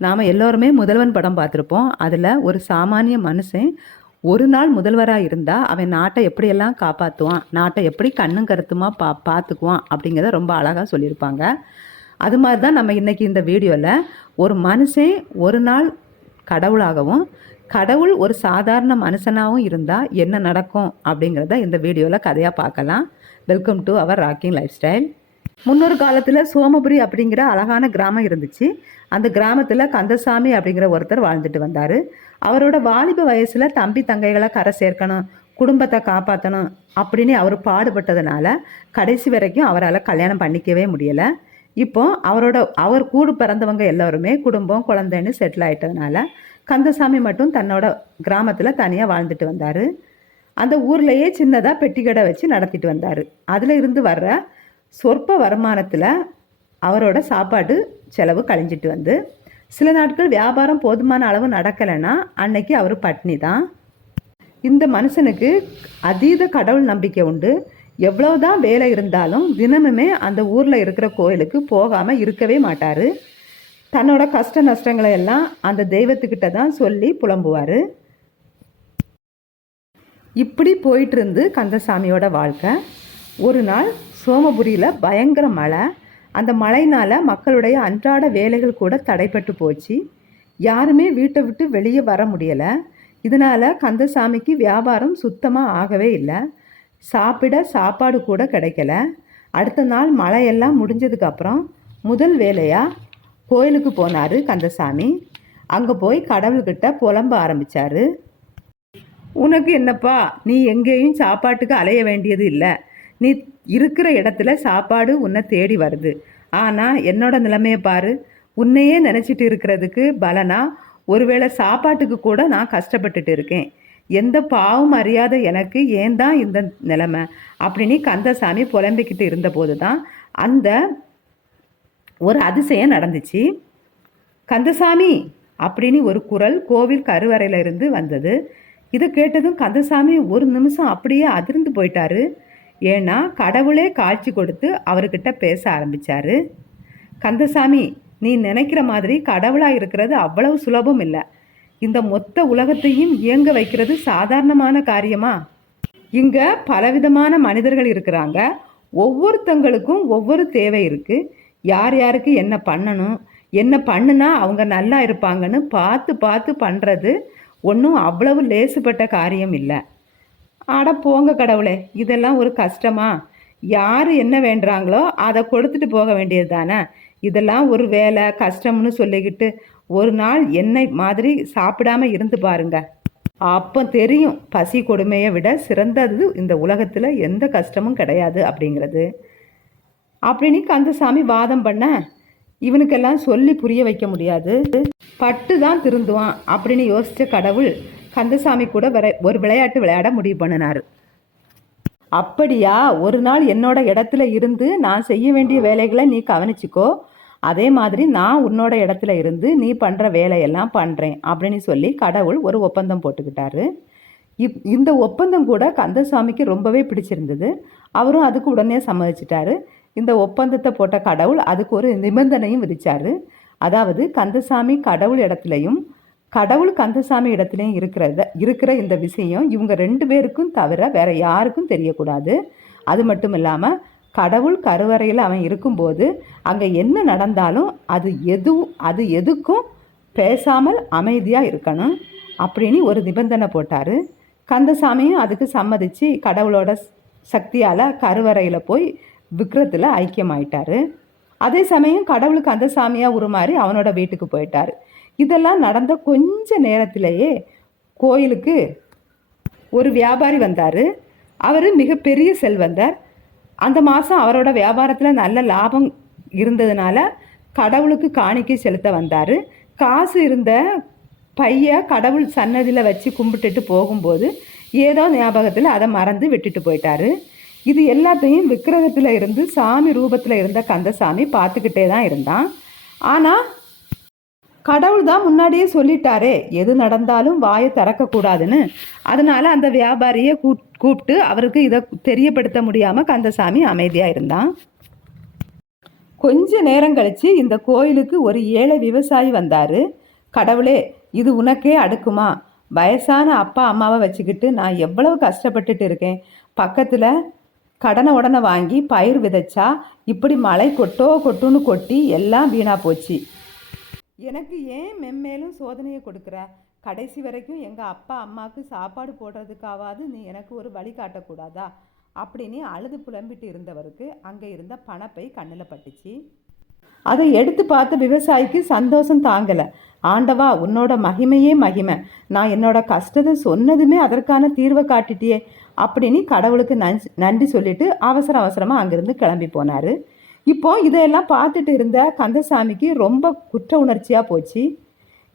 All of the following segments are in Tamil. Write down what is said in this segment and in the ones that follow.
நாம் எல்லோருமே முதல்வன் படம் பார்த்துருப்போம். அதில் ஒரு சாமானிய மனுஷன் ஒரு நாள் முதல்வராக இருந்தால் அவன் நாட்டை எப்படியெல்லாம் காப்பாற்றுவான் நாட்டை எப்படி கண்ணும் கருத்துமாக பா பார்த்துக்குவான் அப்படிங்கிறத ரொம்ப அழகாக சொல்லியிருப்பாங்க. அது மாதிரி தான் நம்ம இன்றைக்கி இந்த வீடியோவில் ஒரு மனுஷன் ஒரு நாள் கடவுளாகவும் கடவுள் ஒரு சாதாரண மனுஷனாகவும் இருந்தால் என்ன நடக்கும் அப்படிங்கிறத இந்த வீடியோவில் கதையாக பார்க்கலாம். Welcome to our rocking life style முன்னொரு காலத்தில் சோமபுரி அப்படிங்கிற அழகான கிராமம் இருந்துச்சு. அந்த கிராமத்தில் கந்தசாமி அப்படிங்கிற ஒருத்தர் வாழ்ந்துட்டு வந்தார். அவரோட வாலிப வயசில் தம்பி தங்கைகளை கரை சேர்க்கணும் குடும்பத்தை காப்பாற்றணும் அப்படின்னு அவர் பாடுபட்டதுனால கடைசி வரைக்கும் அவரால் கல்யாணம் பண்ணிக்கவே முடியலை. இப்போ அவரோட அவர் கூடு பிறந்தவங்க எல்லாருமே குடும்பம் குழந்தைன்னு செட்டில் ஆயிட்டதுனால கந்தசாமி மட்டும் தன்னோட கிராமத்தில் தனியாக வாழ்ந்துட்டு வந்தார். அந்த ஊர்லேயே சின்னதாக பெட்டிக்கடை வச்சு நடத்திட்டு வந்தார். அதில் இருந்து வர்ற சொற்ப வருமானத்தில் அவரோட சாப்பாடு செலவு கழிஞ்சிட்டு வந்து சில நாட்கள் வியாபாரம் போதுமான அளவு நடக்கலைன்னா அன்னைக்கு அவர் பட்னி தான். இந்த மனுஷனுக்கு அதீத கடவுள் நம்பிக்கை உண்டு. எவ்வளவுதான் வேலை இருந்தாலும் தினமுமே அந்த ஊரில் இருக்கிற கோயிலுக்கு போகாமல் இருக்கவே மாட்டார். தன்னோட கஷ்ட நஷ்டங்களை எல்லாம் அந்த தெய்வத்துக்கிட்ட தான் சொல்லி புலம்புவார். இப்படி போயிட்டு இருந்து கந்தசாமியோட வாழ்க்கை. ஒரு நாள் சோமபுரியில் பயங்கர மழை. அந்த மழையினால் மக்களுடைய அன்றாட வேலைகள் கூட தடைப்பட்டு போச்சு. யாருமே வீட்டை விட்டு வெளியே வர முடியலை. இதனால் கந்தசாமிக்கு வியாபாரம் சுத்தமாக ஆகவே இல்லை. சாப்பிட சாப்பாடு கூட கிடைக்கல. அடுத்த நாள் மழையெல்லாம் முடிஞ்சதுக்கப்புறம் முதல் வேலையாக கோயிலுக்கு போனார் கந்தசாமி. அங்கே போய் கடவுள்கிட்ட புலம்ப ஆரம்பித்தார் உனக்கு என்னப்பா நீ எங்கேயும் சாப்பாட்டுக்கு அலைய வேண்டியது இல்லை. நீ இருக்கிற இடத்துல சாப்பாடு உன்னை தேடி வருது. ஆனால் என்னோட நிலைமையை பாரு. உன்னையே நினச்சிட்டு இருக்கிறதுக்கு பலனா ஒருவேளை சாப்பாட்டுக்கு கூட நான் கஷ்டப்பட்டுட்டு இருக்கேன். எந்த பாவம் அறியாத எனக்கு ஏன் தான் இந்த நிலைமை? அப்படின்னு கந்தசாமி புலம்பிக்கிட்டு இருந்தபோது தான் அந்த ஒரு அதிசயம் நடந்துச்சு. கந்தசாமி அப்படின்னு ஒரு குரல் கோவில் கருவறையில இருந்து வந்தது. இதை கேட்டதும் கந்தசாமி ஒரு நிமிஷம் அப்படியே அதிர்ந்து போயிட்டாரு. ஏன்னா கடவுளே காட்சி கொடுத்து அவர்கிட்ட பேச ஆரம்பிச்சாரு. கந்தசாமி நீ நினைக்கிற மாதிரி கடவுளா இருக்கிறது அவ்வளவு சுலபம் இல்லை. இந்த மொத்த உலகத்தையும் இயங்க வைக்கிறது சாதாரணமான காரியமா? இங்க பலவிதமான மனிதர்கள் இருக்கிறாங்க. ஒவ்வொருத்தங்களுக்கும் ஒவ்வொரு தேவை இருக்கு. யார் யாருக்கு என்ன பண்ணணும்? என்ன பண்ணுனா அவங்க நல்லா இருப்பாங்கன்னு பார்த்து பார்த்து பண்ணுறது ஒன்றும் அவ்வளவு லேசுப்பட்ட காரியம் இல்லை. ஆட போங்க கடவுளே இதெல்லாம் ஒரு கஷ்டமா? யார் என்ன வேண்டுறாங்களோ அதை கொடுத்துட்டு போக வேண்டியது தானே? இதெல்லாம் ஒரு வேலை கஷ்டம்னு சொல்லிக்கிட்டு ஒரு நாள் என்னை மாதிரி சாப்பிடாம இருந்து பாருங்க. அப்போ தெரியும் பசி கொடுமையை விட சிறந்தது இந்த உலகத்தில் எந்த கஷ்டமும் கிடையாது அப்படிங்கிறது. அப்படின்னு கந்தசாமி வாதம் பண்ண இவனுக்கெல்லாம் சொல்லி புரிய வைக்க முடியாது. பட்டு தான் திருந்துவான் அப்படின்னு யோசித்த கடவுள் கந்தசாமி கூட வர ஒரு விளையாட்டு விளையாட முடிவு பண்ணினார். அப்படியா? ஒரு நாள் என்னோட இடத்துல இருந்து நான் செய்ய வேண்டிய வேலைகளை நீ கவனிச்சுக்கோ. அதே மாதிரி நான் உன்னோட இடத்துல இருந்து நீ பண்ணுற வேலையெல்லாம் பண்ணுறேன் அப்படின்னு சொல்லி கடவுள் ஒரு ஒப்பந்தம் போட்டுக்கிட்டாரு. இப் இந்த ஒப்பந்தம் கூட கந்தசாமிக்கு ரொம்பவே பிடிச்சிருந்தது. அவரும் அதுக்கு உடனே சம்மதிச்சிட்டாரு. இந்த ஒப்பந்தத்தை போட்ட கடவுள் அதுக்கு ஒரு நிபந்தனையும் விதிச்சாரு. அதாவது கந்தசாமி கடவுள் இடத்துலையும் கடவுள் கந்தசாமி இடத்துலையும் இருக்கிறத இருக்கிற இந்த விஷயம் இவங்க ரெண்டு பேருக்கும் தவிர வேற யாருக்கும் தெரியக்கூடாது. அது மட்டும் இல்லாமல் கடவுள் கருவறையில் அவன் இருக்கும்போது அங்கே என்ன நடந்தாலும் அது எது அது எதுக்கும் பேசாமல் அமைதியாக இருக்கணும் அப்படின்னு ஒரு நிபந்தனை போட்டார். கந்தசாமியும் அதுக்கு சம்மதித்து கடவுளோட சக்தியால் கருவறையில் போய் விக்ரத்தில் ஐக்கியமாயிட்டார். அதே சமயம் கடவுளுக்கு அந்த சாமியாக உருமாறி அவனோட வீட்டுக்கு போயிட்டார். இதெல்லாம் நடந்த கொஞ்ச நேரத்திலேயே கோயிலுக்கு ஒரு வியாபாரி வந்தார். அவர் மிகப்பெரிய செல்வந்தார். அந்த மாதம் அவரோட வியாபாரத்தில் நல்ல லாபம் இருந்ததுனால கடவுளுக்கு காணிக்கை செலுத்த வந்தார். காசு இருந்த பைய கடவுள் சன்னதியில் வச்சு கும்பிட்டுட்டு போகும்போது ஏதோ ஞாபகத்தில் அதை மறந்து விட்டுட்டு போயிட்டாரு. இது எல்லாத்தையும் விக்கிரகத்தில் இருந்து சாமி ரூபத்தில் இருந்த கந்தசாமி பார்த்துக்கிட்டே தான் இருந்தான். ஆனால் கடவுள் தான் முன்னாடியே சொல்லிட்டாரே எது நடந்தாலும் வாயை திறக்கக்கூடாதுன்னு. அதனால அந்த வியாபாரியை கூப் கூப்பிட்டு அவருக்கு இதை தெரியப்படுத்த முடியாமல் கந்தசாமி அமைதியாக இருந்தான். கொஞ்ச நேரம் கழித்து இந்த கோயிலுக்கு ஒரு ஏழை விவசாயி வந்தார். கடவுளே இது உனக்கே அடுக்குமா? வயசான அப்பா அம்மாவை வச்சுக்கிட்டு நான் எவ்வளவு கஷ்டப்பட்டுட்டு இருக்கேன். பக்கத்தில் கடனை உடனே வாங்கி பயிர் விதைச்சா இப்படி மழை கொட்டோ கொட்டுன்னு கொட்டி எல்லாம் வீணாக போச்சு. எனக்கு ஏன் மென்மேலும் சோதனையை கொடுக்குற? கடைசி வரைக்கும் எங்கள் அப்பா அம்மாவுக்கு சாப்பாடு போடுறதுக்காவது நீ எனக்கு ஒரு வழி காட்டக்கூடாதா? அப்படின்னு அழுது புலம்பிட்டு இருந்தவருக்கு அங்கே இருந்த பணப்பை கண்ணில் பட்டுச்சு. அதை எடுத்து பார்த்த விவசாயிக்கு சந்தோஷம் தாங்கலை. ஆண்டவா உன்னோட மகிமையே மகிமை. நான் என்னோட கஷ்டத்தை சொன்னதுமே அதற்கான தீர்வை காட்டிட்டியே அப்படின்னு கடவுளுக்கு நன்றி நன்றி சொல்லிட்டு அவசர அவசரமாக அங்கேருந்து கிளம்பி போனார். இப்போ இதையெல்லாம் பார்த்துட்டு இருந்த கந்தசாமிக்கு ரொம்ப குற்ற உணர்ச்சியாக போச்சு.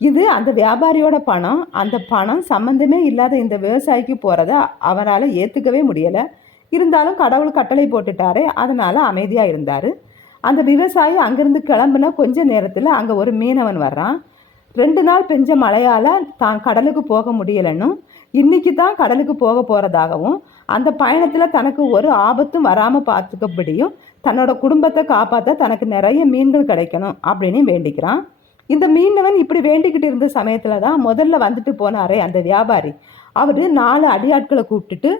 இது அந்த வியாபாரியோட பணம். அந்த பணம் சம்மந்தமே இல்லாத இந்த விவசாயிக்கு போகிறத அவரால் ஏற்றுக்கவே முடியலை. இருந்தாலும் கடவுள் கட்டளை போட்டுட்டாரு. அதனால் அமைதியாக இருந்தார். அந்த விவசாயி அங்கேருந்து கிளம்புன கொஞ்ச நேரத்தில் அங்கே ஒரு மீனவன் வர்றான். ரெண்டு நாள் பெஞ்ச மழையால் தான் கடலுக்கு போக முடியலைன்னும். இன்றைக்கி தான் கடலுக்கு போக போகிறதாகவும் அந்த பயணத்தில் தனக்கு ஒரு ஆபத்தும் வராமல் பார்த்துக்கப்படியும் தன்னோட குடும்பத்தை காப்பாற்ற தனக்கு நிறைய மீன்கள் கிடைக்கணும் அப்படின்னு வேண்டிக்கிறான். இந்த மீனவன் இப்படி வேண்டிக்கிட்டு இருந்த சமயத்தில் தான் முதல்ல வந்துட்டு போனாரே அந்த வியாபாரி. அவர் நாலு அடியாட்களை கூப்பிட்டுட்டு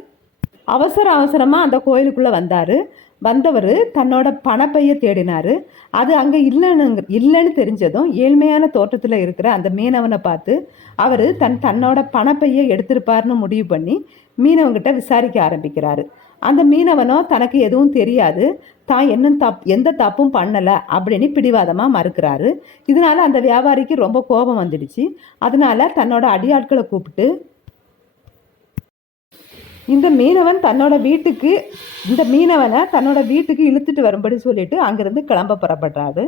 அவசர அவசரமாக அந்த கோயிலுக்குள்ளே வந்தார். வந்தவர் தன்னோட பணப்பையை தேடினார். அது அங்கே இல்லைன்னு இல்லைன்னு தெரிஞ்சதும் ஏழ்மையான தோட்டத்தில் இருக்கிற அந்த மீனவனை பார்த்து அவர் தன் தன்னோட பணப்பையை எடுத்திருப்பார்னு முடிவு பண்ணி மீனவங்கிட்ட விசாரிக்க ஆரம்பிக்கிறாரு. அந்த மீனவனோ தனக்கு எதுவும் தெரியாது. தான் என்ன தப் எந்த தப்பும் பண்ணலை அப்படின்னு பிடிவாதமாக மறுக்கிறாரு. இதனால அந்த வியாபாரிக்கு ரொம்ப கோபம் வந்துடுச்சு. அதனால தன்னோட அடியாட்களை கூப்பிட்டு இந்த மீனவன் தன்னோட வீட்டுக்கு இந்த மீனவனை தன்னோட வீட்டுக்கு இழுத்துட்டு வரும்படி சொல்லிட்டு அங்கேருந்து கிளம்ப புறப்படுறாரு.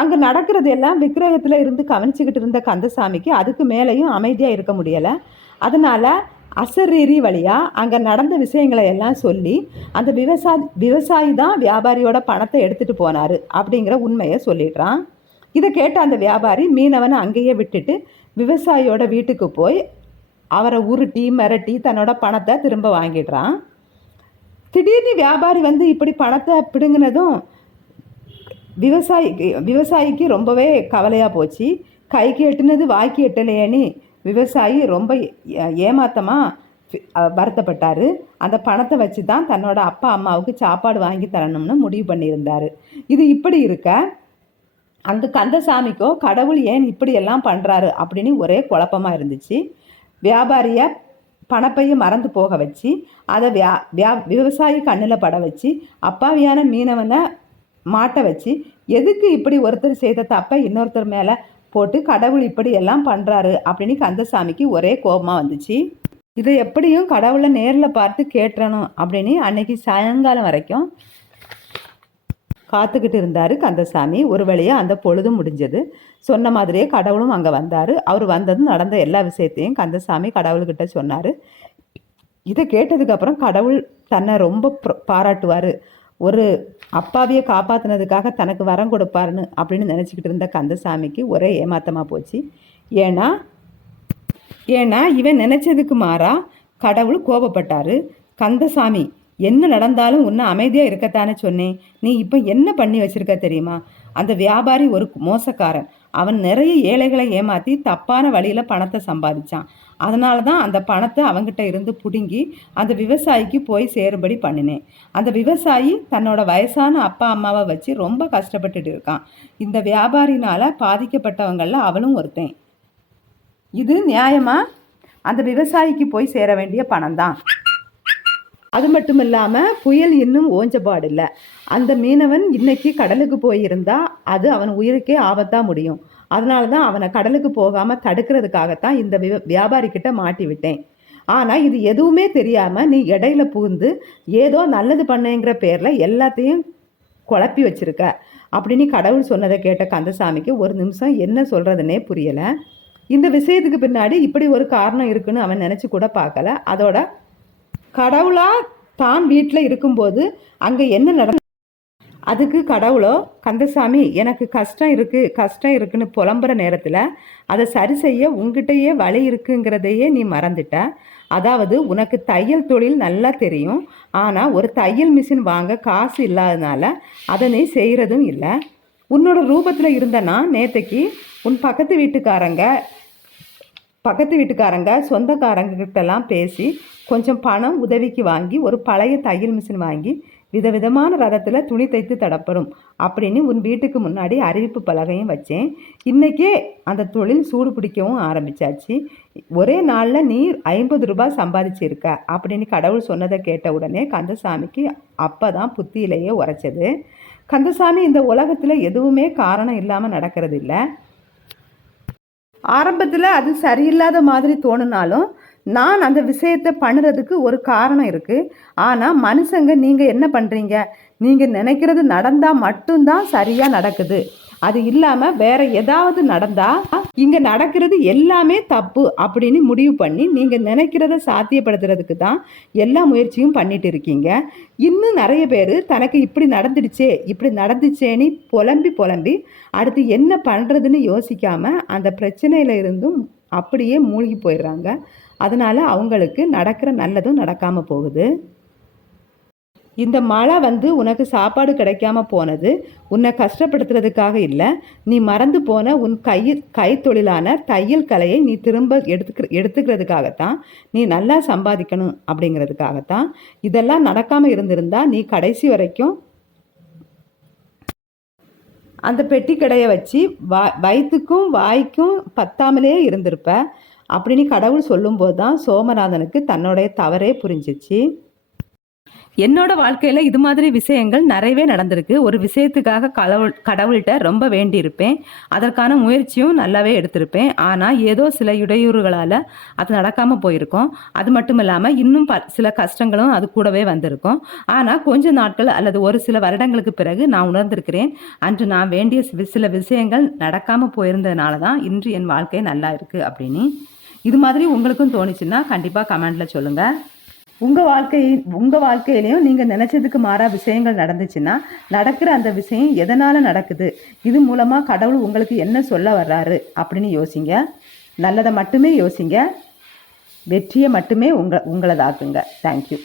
அங்கே நடக்கிறது எல்லாம் விக்கிரகத்தில் இருந்து கவனிச்சுக்கிட்டு இருந்த கந்தசாமிக்கு அதுக்கு மேலேயும் அமைதியாக இருக்க முடியலை. அதனால் அசரீரி வழியாக அங்கே நடந்த விஷயங்களை எல்லாம் சொல்லி அந்த விவசாயி விவசாயி தான் வியாபாரியோட பணத்தை எடுத்துகிட்டு போனார் அப்படிங்கிற உண்மையை சொல்லிடுறான். இதை கேட்ட அந்த வியாபாரி மீனவனை அங்கேயே விட்டுட்டு விவசாயியோட வீட்டுக்கு போய் அவரை உருட்டி மிரட்டி தன்னோட பணத்தை திரும்ப வாங்கிடுறான். திடீர்னு வியாபாரி வந்து இப்படி பணத்தை பிடுங்கினதும் விவசாயிக்கு விவசாயிக்கு ரொம்பவே கவலையாக போச்சு. கைக்கு எட்டுனது வாய்க்கு எட்டலையேன்னு விவசாயி ரொம்ப ஏமாத்தமாக வருத்தப்பட்டார். அந்த பணத்தை வச்சு தான் தன்னோட அப்பா அம்மாவுக்கு சாப்பாடு வாங்கி தரணும்னு முடிவு பண்ணியிருந்தார். இது இப்படி இருக்க அந்த கந்தசாமிக்கோ கடவுள் ஏன் இப்படியெல்லாம் பண்ணுறாரு அப்படின்னு ஒரே குழப்பமாக இருந்துச்சு. வியாபாரியை பணப்பையை மறந்து போக வச்சு அதை வியா வியா விவசாயி கண்ணில் பட வச்சு அப்பாவியான மீனவனை மாட்ட வச்சு எதுக்கு இப்படி ஒருத்தர் செய்த தப்பை இன்னொருத்தர் மேலே போட்டு கடவுள் இப்படி எல்லாம் பண்ணுறாரு அப்படின்னு கந்தசாமிக்கு ஒரே கோபமாக வந்துச்சு. இதை எப்படியும் கடவுளை நேரில் பார்த்து கேட்டுறணும் அப்படின்னு அன்னைக்கு சாயங்காலம் வரைக்கும் காத்துக்கிட்டு இருந்தார் கந்தசாமி. ஒரு வழியாக அந்த பொழுதும் முடிஞ்சது. சொன்ன மாதிரியே கடவுளும் அங்கே வந்தார். அவர் வந்ததும் நடந்த எல்லா விஷயத்தையும் கந்தசாமி கடவுள்கிட்ட சொன்னார். இதை கேட்டதுக்கப்புறம் கடவுள் தன்னை ரொம்ப பாராட்டுவார். ஒரு அப்பாவியை காப்பாற்றினதுக்காக தனக்கு வரம் கொடுப்பாருன்னு அப்படின்னு நினச்சிக்கிட்டு இருந்த கந்தசாமிக்கு ஒரே ஏமாத்தமாக போச்சு. ஏன்னா ஏன்னா இவன் நினச்சதுக்கு மாறா கடவுள் கோபப்பட்டார். கந்தசாமி என்ன நடந்தாலும் உன்னை அமைதியாக இருக்கத்தானே சொன்னேன். நீ இப்போ என்ன பண்ணி வச்சிருக்க தெரியுமா? அந்த வியாபாரி ஒரு மோசக்காரன். அவன் நிறைய ஏழைகளை ஏமாற்றி தப்பான வழியில் பணத்தை சம்பாதிச்சான். அதனால தான் அந்த பணத்தை அவங்ககிட்ட இருந்து பிடுங்கி அந்த விவசாயிக்கு போய் சேரும்படி பண்ணினேன். அந்த விவசாயி தன்னோட வயசான அப்பா அம்மாவை வச்சு ரொம்ப கஷ்டப்பட்டுட்டு இருக்கான். இந்த வியாபாரினால் பாதிக்கப்பட்டவங்களில் அவளும் ஒருத்தன். இது நியாயமாக அந்த விவசாயிக்கு போய் சேர வேண்டிய பணம் தான் அது மட்டும் இல்லாமல் புயல் இன்னும் ஓஞ்சபாடில்லை. அந்த மீனவன் இன்னைக்கு கடலுக்கு போயிருந்தா அது அவன் உயிருக்கே ஆபத்தாக முடியும். அதனால தான் அவனை கடலுக்கு போகாமல் தடுக்கிறதுக்காகத்தான் இந்த வியாபாரிக்கிட்ட மாட்டி விட்டேன். ஆனால் இது எதுவுமே தெரியாமல் நீ இடையில புகுந்து ஏதோ நல்லது பண்ணுங்கிற பேரில் எல்லாத்தையும் குழப்பி வச்சிருக்க. அப்படின்னு கடவுள் சொன்னதை கேட்ட கந்தசாமிக்கு ஒரு நிமிஷம் என்ன சொல்கிறதுனே புரியலை. இந்த விஷயத்துக்கு பின்னாடி இப்படி ஒரு காரணம் இருக்குன்னு அவன் நினச்சி கூட பார்க்கல. அதோட கடவுளாக தான் வீட்டில் இருக்கும்போது அங்கே என்ன நட அதுக்கு கடவுளோ கந்தசாமி எனக்கு கஷ்டம் இருக்குது கஷ்டம் இருக்குன்னு புலம்புற நேரத்தில் அதை சரி செய்ய உங்ககிட்டயே வழி இருக்குங்கிறதையே நீ மறந்துட்ட. அதாவது உனக்கு தையல் தொழில் நல்லா தெரியும். ஆனால் ஒரு தையல் மிஷின் வாங்க காசு இல்லாதனால அதை நீ செய்கிறதும் இல்லை. உன்னோட ரூபத்தில் இருந்தனா நான் நேத்தைக்கு உன் பக்கத்து வீட்டுக்காரங்க பக்கத்து வீட்டுக்காரங்க சொந்தக்காரங்க கிட்டலாம் பேசி கொஞ்சம் பணம் உதவிக்கு வாங்கி ஒரு பழைய தையல் மிஷின் வாங்கி விதவிதமான ரதத்தில் துணி தைத்து தடப்படும் அப்படின்னு உன் வீட்டுக்கு முன்னாடி அறிவிப்பு பலகையும் வச்சேன். இன்றைக்கே அந்த தொழில் சூடு பிடிக்கவும் ஆரம்பிச்சாச்சு. ஒரே நாளில் நீ ஐம்பது ரூபாய் சம்பாதிச்சிருக்க அப்படின்னு கடவுள் சொன்னதை கேட்ட உடனே கந்தசாமிக்கு அப்போ தான் புத்தியிலேயே உரைச்சது. கந்தசாமி இந்த உலகத்தில் எதுவுமே காரணம் இல்லாமல் நடக்கிறது இல்லை ஆரம்பத்தில் அது சரியில்லாத மாதிரி தோணுனாலும் நான் அந்த விஷயத்தை பண்ணுறதுக்கு ஒரு காரணம் இருக்குது ஆனால் மனுஷங்க நீங்கள் என்ன பண்ணுறீங்க நீங்கள் நினைக்கிறது நடந்தால் மட்டும்தான் சரியாக நடக்குது. அது இல்லாமல் வேற ஏதாவது நடந்தால் இங்கே நடக்கிறது எல்லாமே தப்பு அப்படின்னு முடிவு பண்ணி நீங்கள் நினைக்கிறத சாத்தியப்படுத்துறதுக்கு தான் எல்லா முயற்சியும் பண்ணிட்டு இருக்கீங்க. இன்னும் நிறைய பேர் தனக்கு இப்படி நடந்துடுச்சே இப்படி நடந்துச்சேன்னு புலம்பி புலம்பி அடுத்து என்ன பண்ணுறதுன்னு யோசிக்காமல் அந்த பிரச்சனையில் இருந்தும் அப்படியே மூழ்கி போயிடுறாங்க. அதனால் அவங்களுக்கு நடக்கிற நல்லதும் நடக்காமல் போகுது. இந்த மழை வந்து உனக்கு சாப்பாடு கிடைக்காம போனது உன்னை கஷ்டப்படுத்துறதுக்காக இல்லை. நீ மறந்து போன உன் கை கைத்தொழிலான தையல் கலையை நீ திரும்ப எடுத்துக்கிற எடுத்துக்கிறதுக்காகத்தான் நீ நல்லா சம்பாதிக்கணும் அப்படிங்கிறதுக்காகத்தான் இதெல்லாம் நடக்காமல் இருந்திருந்தா நீ கடைசி வரைக்கும் அந்த பெட்டி கடையை வச்சு வா வயிற்றுக்கும் வாய்க்கும் பத்தாமலே இருந்திருப்ப. அப்படின்னு கடவுள் சொல்லும்போது தான் சோமநாதனுக்கு தன்னுடைய தவறே புரிஞ்சிச்சு. என்னோட வாழ்க்கையில் இது மாதிரி விஷயங்கள் நிறையவே நடந்திருக்கு. ஒரு விஷயத்துக்காக கடவுள் கடவுள்கிட்ட ரொம்ப வேண்டியிருப்பேன். அதற்கான முயற்சியும் நல்லாவே எடுத்திருப்பேன். ஆனால் ஏதோ சில இடையூறுகளால் அது நடக்காமல் போயிருக்கோம். அது மட்டும் இல்லாமல் இன்னும் ப சில கஷ்டங்களும் அது கூடவே வந்திருக்கும். ஆனால் கொஞ்ச நாட்கள் அல்லது ஒரு சில வருடங்களுக்கு பிறகு நான் உணர்ந்திருக்கிறேன். அன்று நான் வேண்டிய சில விஷயங்கள் நடக்காமல் போயிருந்ததுனால தான் இன்று என் வாழ்க்கை நல்லா இருக்குது அப்படின்னு. இது மாதிரி உங்களுக்கும் தோணுச்சுன்னா கண்டிப்பாக கமெண்டில் சொல்லுங்கள் உங்கள் வாழ்க்கை உங்கள் வாழ்க்கையிலையும் நீங்கள் நினச்சதுக்கு மாறாக விஷயங்கள் நடந்துச்சுன்னா நடக்கிற அந்த விஷயம் எதனால் நடக்குது? இது மூலமாக கடவுள் உங்களுக்கு என்ன சொல்ல வர்றாரு? அப்படின்னு யோசிங்க. நல்லதை மட்டுமே யோசிங்க. வெற்றியை மட்டுமே உங்க உங்களதாக்குங்க. தேங்க்யூ